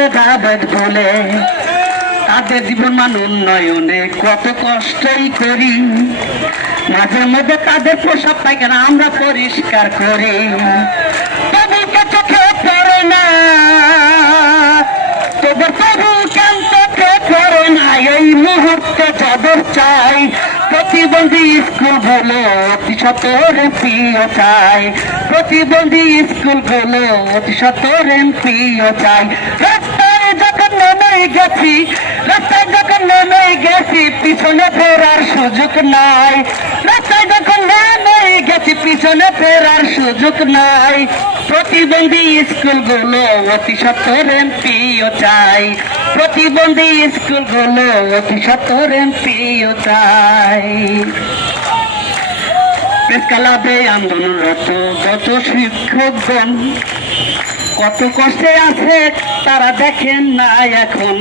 ভেদাভেদ ভুলে তাদের জীবন মান উন্নয়নে কত কষ্টই করি, মাঝে মধ্যে তাদের প্রসাব পায়খানা আমরা পরিষ্কার করি। তবুকে চোখে পড়ে না, তোদের তবু কেন চোখে পড়ে না, এই মুহূর্তে যাদের চাই প্রতিবন্ধী স্কুলগুলো অতি সত্বর এমপিও চাই, প্রতিবন্ধী স্কুলগুলো অতি সত্বর এমপিও চাই। রাস্তায় যখন নেমে গেছি, রাস্তায় যখন নেমে গেছি পিছনে ফেরার সুযোগ নাই, রাস্তায় যখন নেমে গেছি পিছনে ফেরার সুযোগ নাই। প্রতিবন্ধী স্কুলগুলো অতি সত্বর এমপিও চাই, প্রতিবন্ধী স্কুলগুলো অতি সত্বর এমপিও চাই। প্রেস ক্লাবে আন্দোলনরত যত শিক্ষকগণ কত কষ্টে আছে তারা দেখেন না এখন,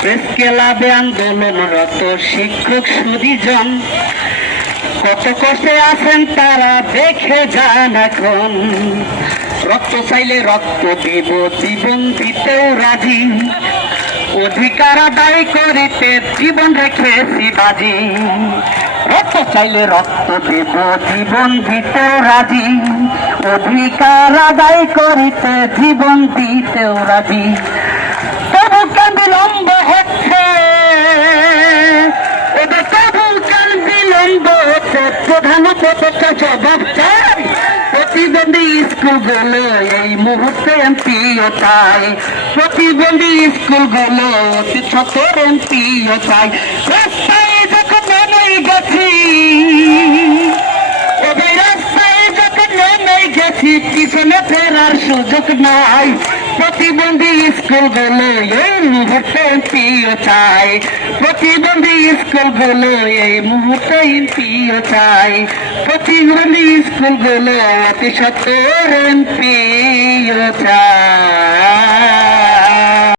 প্রেস ক্লাবে আন্দোলনরত শিক্ষক সুধীজন কত কষ্টে আছেন তারা দেখে যান এখন। রক্ত চাইলে রক্ত দেব, জীবন দিতেও রাজি, অধিকার আদায় করিতে জীবন রেখেছি বাজি। রক্ত চাইলে রক্ত দেব, জীবন দিতেও রাজি, অধিকার আদায় করিতে জীবন দিতেও রাজি। তবু কেন বিলম্ব হচ্ছে, ওদের তবু কেন বিলম্ব হচ্ছে, প্রধান উপদেষ্টা জবাব চাই। প্রতিবন্ধী স্কুলগুলো এই মুহূর্তে এমপিও চাই, প্রতিবন্ধী স্কুলগুলো অতি সত্বর এমপিও চাই। রাস্তায় যখন নেমে গেছি, ওদের রাস্তায় যখন নেমে গেছি পিছনে ফেরার সুযোগ নাই। প্রতিবন্ধী স্কুলগুলো এই মুহূর্তে এমপিও চাই, প্রতিবন্ধী স্কুলগুলো এই মুহূর্তে এমপিও চাই, প্রতিবন্ধী স্কুলগুলো অতি সত্বর এমপিও চাই।